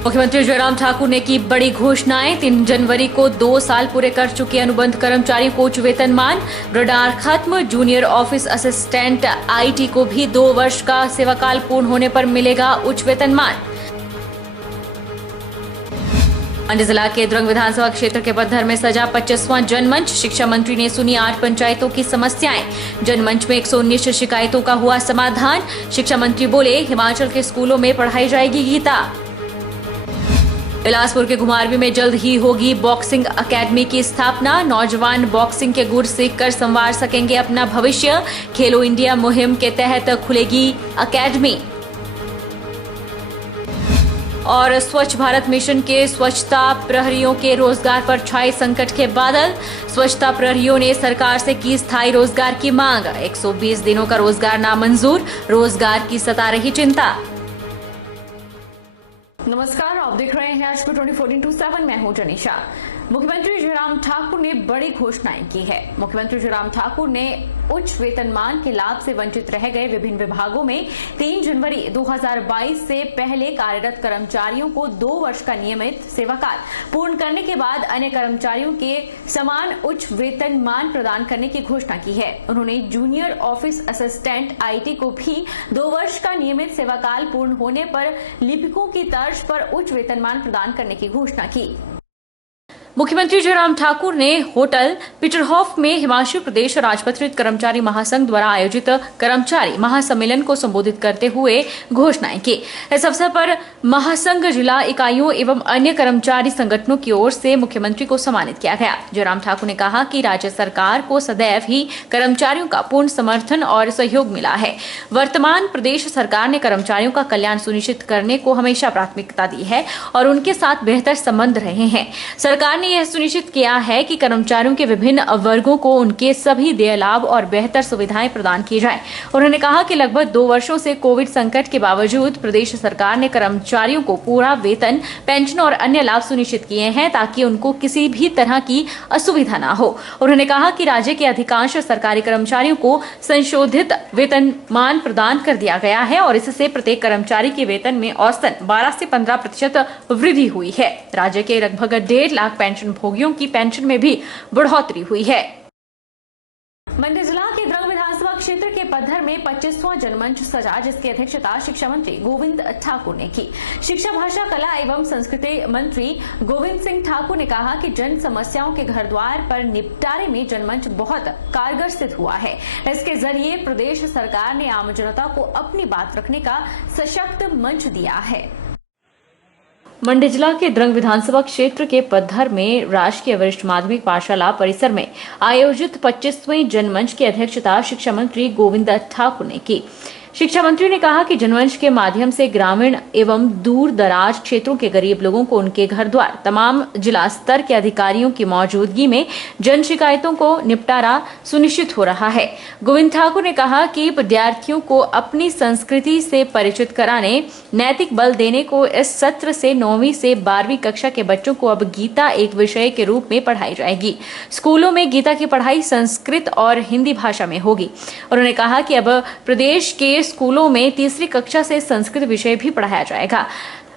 मुख्यमंत्री जयराम ठाकुर ने की बड़ी घोषणाएं। 3 जनवरी को 2 साल पूरे कर चुके अनुबंध कर्मचारियों को उच्च वेतनमान, रडार खत्म, जूनियर ऑफिस असिस्टेंट आईटी को भी 2 वर्ष का सेवाकाल पूर्ण होने पर मिलेगा उच्च वेतनमान। मंडी जिला के द्रंग विधानसभा क्षेत्र के पद्धर में सजा 25वां जनमंच। शिक्षा मंत्री ने सुनी 8 पंचायतों की समस्याएं। जनमंच में 119 शिकायतों का हुआ समाधान। शिक्षा मंत्री बोले, हिमाचल के स्कूलों में पढ़ाई जाएगी गीता। बिलासपुर के घुमारवी में जल्द ही होगी बॉक्सिंग अकेडमी की स्थापना। नौजवान बॉक्सिंग के गुर सीखकर संवार सकेंगे अपना भविष्य। खेलो इंडिया मुहिम के तहत खुलेगी अकेडमी। और स्वच्छ भारत मिशन के स्वच्छता प्रहरियों के रोजगार पर छाए संकट के बादल। स्वच्छता प्रहरियों ने सरकार से की स्थायी रोजगार की मांग। 120 दिनों का रोजगार नामंजूर, रोजगार की सता रही चिंता। नमस्कार, आप देख रहे हैं आज को 24x7। मैं हूं जनीशा। मुख्यमंत्री जयराम ठाकुर ने बड़ी घोषणाएं की है। मुख्यमंत्री जयराम ठाकुर ने उच्च वेतनमान के लाभ से वंचित रह गए विभिन्न विभागों में 3 जनवरी 2022 से पहले कार्यरत कर्मचारियों को 2 वर्ष का नियमित सेवाकाल पूर्ण करने के बाद अन्य कर्मचारियों के समान उच्च वेतनमान प्रदान करने की घोषणा की है। उन्होंने जूनियर ऑफिस असिस्टेंट आईटी को भी 2 वर्ष का नियमित सेवाकाल पूर्ण होने पर लिपिकों की तर्ज पर उच्च वेतनमान प्रदान करने की घोषणा की। मुख्यमंत्री जयराम ठाकुर ने होटल पीटरहॉफ में हिमाचल प्रदेश राजपत्रित कर्मचारी महासंघ द्वारा आयोजित कर्मचारी महासम्मेलन को संबोधित करते हुए घोषणाएं की। इस अवसर पर महासंघ जिला इकाइयों एवं अन्य कर्मचारी संगठनों की ओर से मुख्यमंत्री को सम्मानित किया गया। जयराम ठाकुर ने कहा कि राज्य सरकार को सदैव ही कर्मचारियों का पूर्ण समर्थन और सहयोग मिला है। वर्तमान प्रदेश सरकार ने कर्मचारियों का कल्याण सुनिश्चित करने को हमेशा प्राथमिकता दी है और उनके साथ बेहतर संबंध रहे हैं। सरकार ने यह सुनिश्चित किया है कि कर्मचारियों के विभिन्न वर्गों को उनके सभी देय लाभ और बेहतर सुविधाएं प्रदान की जाएं। उन्होंने कहा कि लगभग 2 वर्षों से कोविड संकट के बावजूद प्रदेश सरकार ने कर्मचारियों को पूरा वेतन, पेंशन और अन्य लाभ सुनिश्चित किए हैं ताकि उनको किसी भी तरह की असुविधा न हो। उन्होंने कहा कि राज्य के अधिकांश सरकारी कर्मचारियों को संशोधित वेतनमान प्रदान कर दिया गया है और इससे प्रत्येक कर्मचारी के वेतन में औसतन 12 से 15% वृद्धि हुई है। राज्य के लगभग 1.5 लाख पेंशन भोगियों की पेंशन में भी बढ़ोतरी हुई है। मंडी जिला के द्रंग विधानसभा क्षेत्र के पद्धर में 25वां जनमंच सजा, जिसकी अध्यक्षता शिक्षा मंत्री गोविंद ठाकुर ने की। शिक्षा, भाषा, कला एवं संस्कृति मंत्री गोविंद सिंह ठाकुर ने कहा कि जन समस्याओं के घर द्वार पर निपटारे में जनमंच बहुत कारगर सिद्ध हुआ है। इसके जरिए प्रदेश सरकार ने आम जनता को अपनी बात रखने का सशक्त मंच दिया है। मंडी जिला के द्रंग विधानसभा क्षेत्र के पद्धर में राजकीय वरिष्ठ माध्यमिक पाठशाला परिसर में आयोजित 25वें जनमंच की अध्यक्षता शिक्षा मंत्री गोविंद ठाकुर ने की। शिक्षा मंत्री ने कहा कि जनमंच के माध्यम से ग्रामीण एवं दूर दराज क्षेत्रों के गरीब लोगों को उनके घर द्वार तमाम जिला स्तर के अधिकारियों की मौजूदगी में जन शिकायतों को निपटारा सुनिश्चित हो रहा है। गोविंद ठाकुर ने कहा कि विद्यार्थियों को अपनी संस्कृति से परिचित कराने, नैतिक बल देने को इस सत्र से 9वीं से 12वीं कक्षा के बच्चों को अब गीता एक विषय के रूप में पढ़ाई जाएगी। स्कूलों में गीता की पढ़ाई संस्कृत और हिंदी भाषा में होगी। उन्होंने कहा कि अब प्रदेश के स्कूलों में 3री कक्षा से संस्कृत विषय भी पढ़ाया जाएगा।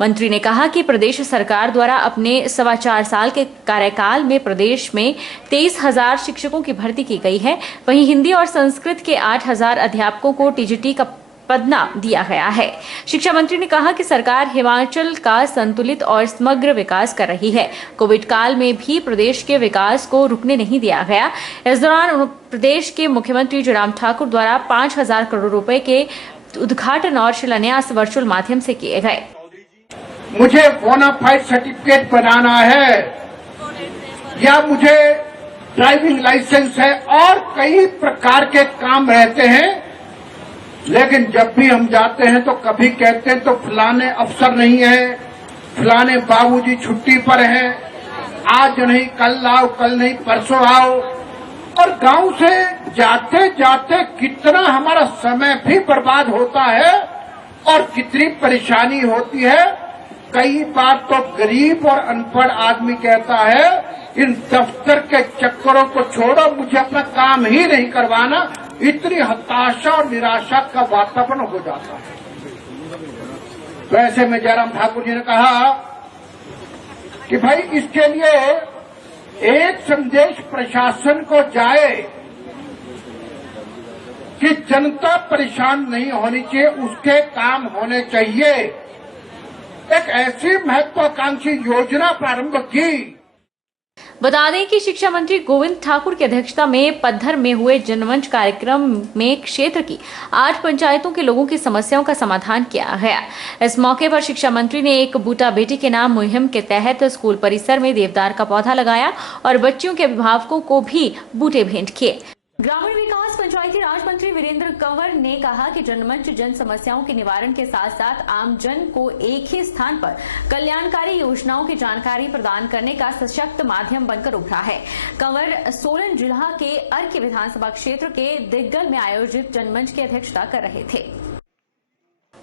मंत्री ने कहा कि प्रदेश सरकार द्वारा अपने 4.25 साल के कार्यकाल में प्रदेश में 23,000 शिक्षकों की भर्ती की गई है। वहीं हिंदी और संस्कृत के 8,000 अध्यापकों को टीजीटी का पदना दिया गया है। शिक्षा मंत्री ने कहा कि सरकार हिमाचल का संतुलित और समग्र विकास कर रही है। कोविड काल में भी प्रदेश के विकास को रुकने नहीं दिया गया। इस दौरान प्रदेश के मुख्यमंत्री जयराम ठाकुर द्वारा 5,000 करोड़ रुपए के उद्घाटन और शिलान्यास वर्चुअल माध्यम से किए गए। मुझे बोनाफाइड सर्टिफिकेट बनाना है या मुझे ड्राइविंग लाइसेंस है और कई प्रकार के काम रहते हैं, लेकिन जब भी हम जाते हैं तो कभी कहते हैं तो फलाने अफसर नहीं है, फलाने बाबूजी छुट्टी पर हैं, आज नहीं कल आओ, कल नहीं परसों आओ। और गांव से जाते जाते कितना हमारा समय भी बर्बाद होता है और कितनी परेशानी होती है। कई बार तो गरीब और अनपढ़ आदमी कहता है इन दफ्तर के चक्करों को छोड़ो, मुझे अपना काम ही नहीं करवाना। इतनी हताशा और निराशा का वातावरण हो जाता है। तो ऐसे में जयराम ठाकुर जी ने कहा कि भाई इसके लिए एक संदेश प्रशासन को जाए कि जनता परेशान नहीं होनी चाहिए, उसके काम होने चाहिए। एक ऐसी महत्वाकांक्षी योजना प्रारंभ की। बता दें कि शिक्षा मंत्री गोविंद ठाकुर की अध्यक्षता में पद्धर में हुए जनमंच कार्यक्रम में क्षेत्र की 8 पंचायतों के लोगों की समस्याओं का समाधान किया गया। इस मौके पर शिक्षा मंत्री ने एक बूटा बेटी के नाम मुहिम के तहत स्कूल परिसर में देवदार का पौधा लगाया और बच्चियों के अभिभावकों को भी बूटे भेंट किए। ग्रामीण विकास पंचायती राज मंत्री वीरेंद्र कंवर ने कहा कि जनमंच जन समस्याओं के निवारण के साथ साथ आम जन को एक ही स्थान पर कल्याणकारी योजनाओं की जानकारी प्रदान करने का सशक्त माध्यम बनकर उभरा है। कंवर सोलन जिला के अर्की विधानसभा क्षेत्र के दिग्गल में आयोजित जनमंच की अध्यक्षता कर रहे थे।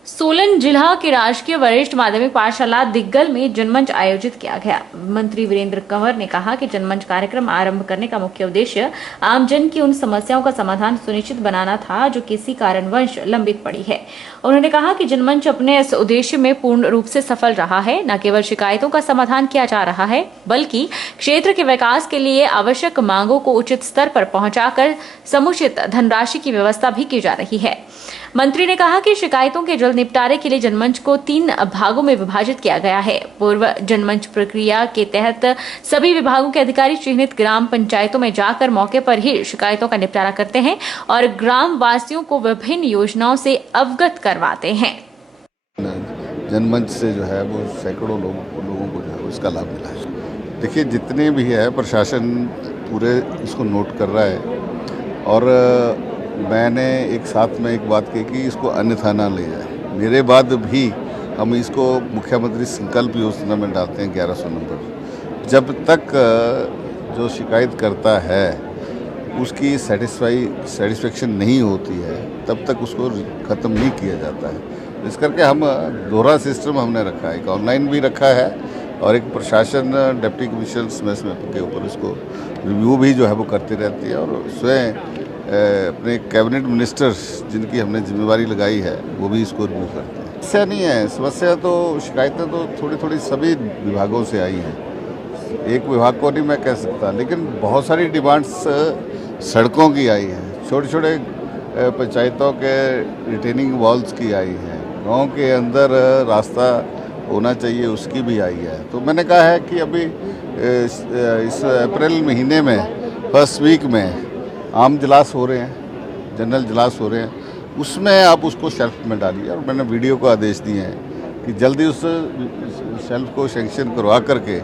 सोलन जिला के राजकीय वरिष्ठ माध्यमिक पाठशाला दिग्गल में जनमंच आयोजित किया गया। मंत्री वीरेंद्र कंवर ने कहा कि जनमंच कार्यक्रम आरंभ करने का मुख्य उद्देश्य आमजन की उन समस्याओं का समाधान सुनिश्चित बनाना था जो किसी कारणवश लंबित पड़ी है। उन्होंने कहा कि जनमंच अपने इस उद्देश्य में पूर्ण रूप से सफल रहा है। न केवल शिकायतों का समाधान किया जा रहा है बल्कि क्षेत्र के विकास के लिए आवश्यक मांगों को उचित स्तर पर पहुंचाकर समुचित धनराशि की व्यवस्था भी की जा रही है। मंत्री ने कहा कि शिकायतों के जल्द निपटारे के लिए जनमंच को 3 भागों में विभाजित किया गया है। पूर्व जनमंच प्रक्रिया के तहत सभी विभागों के अधिकारी चिन्हित ग्राम पंचायतों में जाकर मौके पर ही शिकायतों का निपटारा करते हैं और ग्राम वासियों को विभिन्न योजनाओं से अवगत करवाते हैं। जनमंच से जो है वो सैकड़ों लोगों को जो है उसका लाभ मिला है। देखिए जितने भी है प्रशासन पूरे इसको नोट कर रहा है और मैंने एक साथ में एक बात कही कि इसको अन्यथा ना ले जाए। मेरे बाद भी हम इसको मुख्यमंत्री संकल्प योजना में डालते हैं 1100 नंबर। जब तक जो शिकायत करता है उसकी सेटिस्फेक्शन नहीं होती है तब तक उसको ख़त्म नहीं किया जाता है। इस करके हम दोहरा सिस्टम हमने रखा है, एक ऑनलाइन भी रखा है और एक प्रशासन डिप्टी कमिश्नर के ऊपर इसको रिव्यू भी जो है वो करती रहती है और स्वयं अपने कैबिनेट मिनिस्टर्स जिनकी हमने जिम्मेवारी लगाई है वो भी इसको रिव्यू करते हैं। समस्या नहीं है, समस्या तो शिकायतें तो थोड़ी थोड़ी सभी विभागों से आई हैं, एक विभाग को नहीं मैं कह सकता, लेकिन बहुत सारी डिमांड्स सड़कों की आई है, छोटे छोटे पंचायतों के रिटेनिंग वॉल्स की आई है, गांव के अंदर रास्ता होना चाहिए उसकी भी आई है। तो मैंने कहा है कि अभी इस अप्रैल महीने में फर्स्ट वीक में आम इजलास हो रहे हैं, जनरल इजलास हो रहे हैं, उसमें आप उसको शेल्फ में डालिए और मैंने वीडियो को आदेश दिए हैं कि जल्दी उस शेल्फ को सेंक्शन करवा करके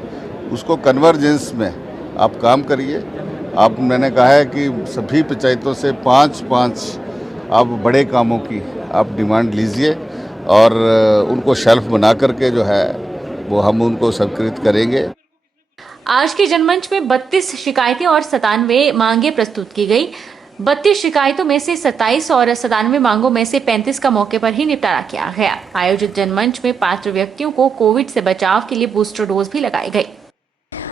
उसको कन्वर्जेंस में आप काम करिए। आप मैंने कहा है कि सभी पंचायतों से 5-5 आप बड़े कामों की आप डिमांड लीजिए और उनको शेल्फ बना करके जो है वो हम उनको स्वीकृत करेंगे। आज के जनमंच में 32 शिकायतें और 97 मांगे प्रस्तुत की गई। 32 शिकायतों में से 27 और 97 मांगों में से 35 का मौके पर ही निपटारा किया गया। आयोजित जनमंच में पात्र व्यक्तियों को कोविड से बचाव के लिए बूस्टर डोज भी लगाई गई।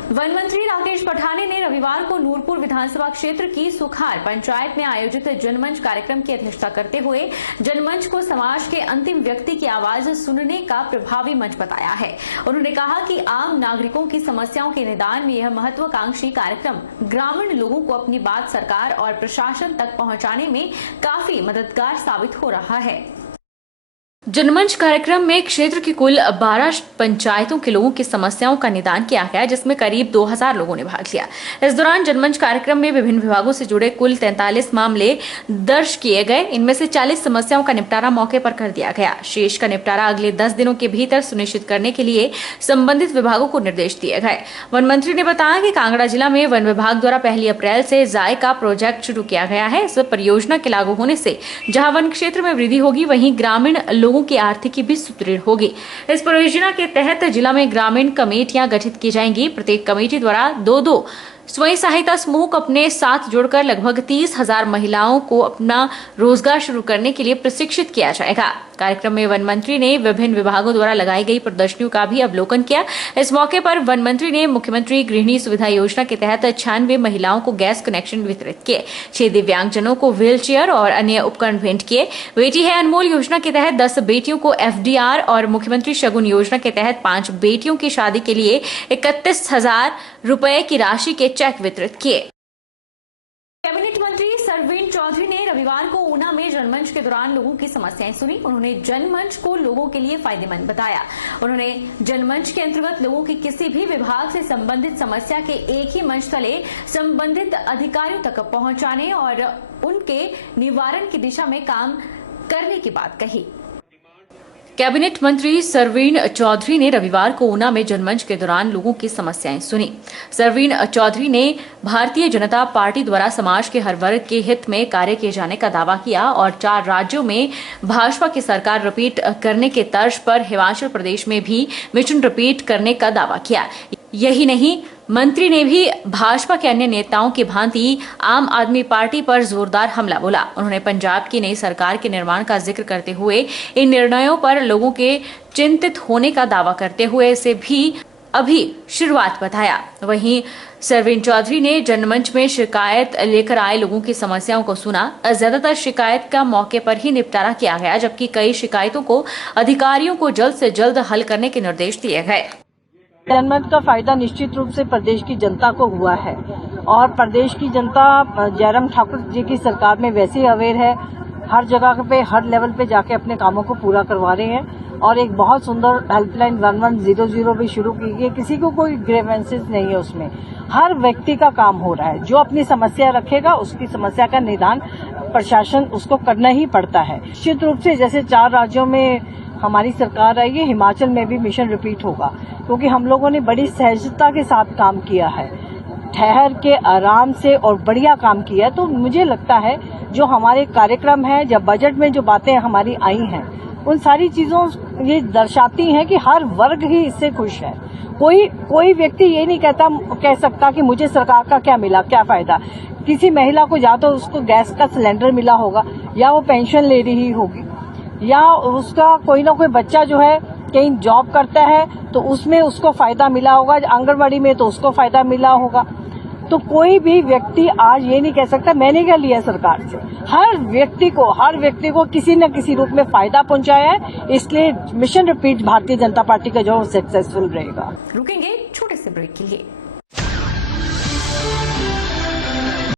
वन मंत्री राकेश पठानिया ने रविवार को नूरपुर विधानसभा क्षेत्र की सुखार पंचायत में आयोजित जनमंच कार्यक्रम की अध्यक्षता करते हुए जनमंच को समाज के अंतिम व्यक्ति की आवाज सुनने का प्रभावी मंच बताया है। उन्होंने कहा कि आम नागरिकों की समस्याओं के निदान में यह महत्वाकांक्षी कार्यक्रम ग्रामीण लोगों को अपनी बात सरकार और प्रशासन तक पहुंचाने में काफी मददगार साबित हो रहा है। जनमंच कार्यक्रम में क्षेत्र की कुल 12 पंचायतों के लोगों की समस्याओं का निदान किया गया, जिसमें करीब 2000 लोगों ने भाग लिया। इस दौरान जनमंच कार्यक्रम में विभिन्न विभागों से जुड़े कुल 43 मामले दर्ज किए गए। इनमें से 40 समस्याओं का निपटारा मौके पर कर दिया गया। शेष का निपटारा अगले 10 दिनों के भीतर सुनिश्चित करने के लिए संबंधित विभागों को निर्देश दिए गए। वन मंत्री ने बताया कि कांगड़ा जिला में वन विभाग द्वारा 1 अप्रैल से जायका प्रोजेक्ट शुरू किया गया है। इस परियोजना के लागू होने से जहां वन क्षेत्र में वृद्धि होगी, वहीं ग्रामीण लोगों की आर्थिकी भी सुदृढ़ होगी। इस परियोजना के तहत जिला में ग्रामीण कमेटियां गठित की जाएंगी। प्रत्येक कमेटी द्वारा 2-2 स्वयं सहायता समूह को अपने साथ जोड़कर लगभग 30,000 महिलाओं को अपना रोजगार शुरू करने के लिए प्रशिक्षित किया जाएगा। कार्यक्रम में वन मंत्री ने विभिन्न विभागों द्वारा लगाई गई प्रदर्शनियों का भी अवलोकन किया। इस मौके पर वन मंत्री ने मुख्यमंत्री गृहिणी सुविधा योजना के तहत 96 महिलाओं को गैस कनेक्शन वितरित किए। 6 दिव्यांगजनों को व्हील चेयर और अन्य उपकरण भेंट किए। बेटी है अनमोल योजना के तहत 10 बेटियों को FDR और मुख्यमंत्री शगुन योजना के तहत 5 बेटियों की शादी के लिए 31,000 रुपए की राशि के चेक वितरित किए। कैबिनेट मंत्री सरवीण चौधरी ने रविवार को ऊना में जनमंच के दौरान लोगों की समस्याएं सुनी। उन्होंने जनमंच को लोगों के लिए फायदेमंद बताया। उन्होंने जनमंच के अंतर्गत लोगों की किसी भी विभाग से संबंधित समस्या के एक ही मंच तले संबंधित अधिकारियों तक पहुंचाने और उनके निवारण की दिशा में काम करने की बात कही। कैबिनेट मंत्री सरवीण चौधरी ने रविवार को ऊना में जनमंच के दौरान लोगों की समस्याएं सुनी। सरवीण चौधरी ने भारतीय जनता पार्टी द्वारा समाज के हर वर्ग के हित में कार्य किए जाने का दावा किया और 4 राज्यों में भाजपा की सरकार रिपीट करने के तर्ज पर हिमाचल प्रदेश में भी मिशन रिपीट करने का दावा किया। यही नहीं, मंत्री ने भी भाजपा के अन्य नेताओं की भांति आम आदमी पार्टी पर जोरदार हमला बोला। उन्होंने पंजाब की नई सरकार के निर्माण का जिक्र करते हुए इन निर्णयों पर लोगों के चिंतित होने का दावा करते हुए इसे भी अभी शुरुआत बताया। वहीं सरवीण चौधरी ने जनमंच में शिकायत लेकर आए लोगों की समस्याओं को सुना। ज्यादातर शिकायत का मौके पर ही निपटारा किया गया, जबकि कई शिकायतों को अधिकारियों को जल्द से जल्द हल करने के निर्देश दिए गए। जनमंच का फायदा निश्चित रूप से प्रदेश की जनता को हुआ है और प्रदेश की जनता जयराम ठाकुर जी की सरकार में वैसे ही अवेयर है। हर जगह पे, हर लेवल पे जाके अपने कामों को पूरा करवा रहे हैं और एक बहुत सुंदर हेल्पलाइन 1100 भी शुरू की गई है। किसी को कोई ग्रीवेंसेस नहीं है उसमें, हर व्यक्ति का काम हो रहा है। जो अपनी समस्या रखेगा उसकी समस्या का निदान प्रशासन उसको करना ही पड़ता है। निश्चित रूप से जैसे 4 राज्यों में हमारी सरकार आई है, हिमाचल में भी मिशन रिपीट होगा, क्योंकि हम लोगों ने बड़ी सहजता के साथ काम किया है, ठहर के आराम से और बढ़िया काम किया है। तो मुझे लगता है जो हमारे कार्यक्रम है, जब बजट में जो बातें हमारी आई हैं, उन सारी चीजों ये दर्शाती हैं कि हर वर्ग ही इससे खुश है। कोई व्यक्ति ये नहीं कह सकता कि मुझे सरकार का क्या मिला, क्या फायदा। किसी महिला को या तो उसको गैस का सिलेंडर मिला होगा, या वो पेंशन ले रही होगी, या उसका कोई ना कोई बच्चा जो है कहीं जॉब करता है तो उसमें उसको फायदा मिला होगा, आंगनबाड़ी में तो उसको फायदा मिला होगा। तो कोई भी व्यक्ति आज ये नहीं कह सकता मैंने क्या लिया सरकार से। हर व्यक्ति को किसी न किसी रूप में फायदा पहुंचाया है, इसलिए mission repeat Bharatiya Janata party का जो सक्सेसफुल रहेगा। रुकेंगे छोटे से ब्रेक के लिए।